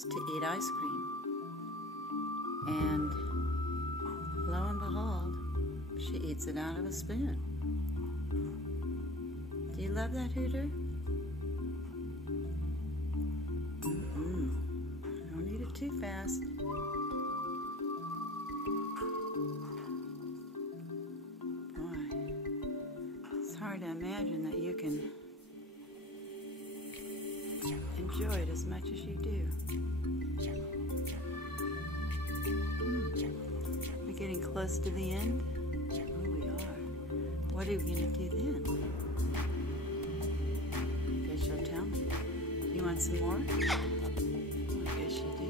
loves to eat ice cream. And lo and behold, she eats it out of a spoon. Do you love that, Hooter? Don't eat it too fast. Boy, it's hard to imagine that you can enjoy it as much as you do. We're getting close to the end. Oh, we are. What are we going to do then? I guess you'll tell me. You want some more? I guess you do.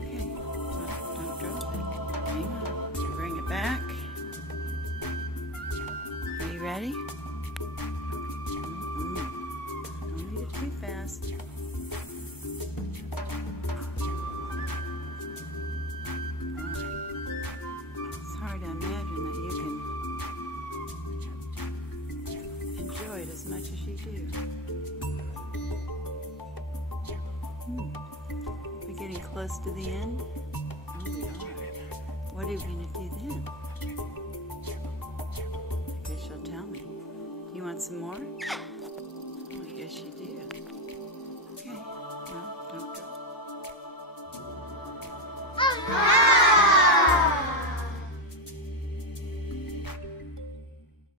Okay. Well, don't drop it. Hang on. Bring it back. Are you ready? Don't eat it too fast. It's hard to imagine that you can enjoy it as much as you do. We're getting close to the end. Oh, we are. What are we going to do then? I guess you'll tell me. You want some more?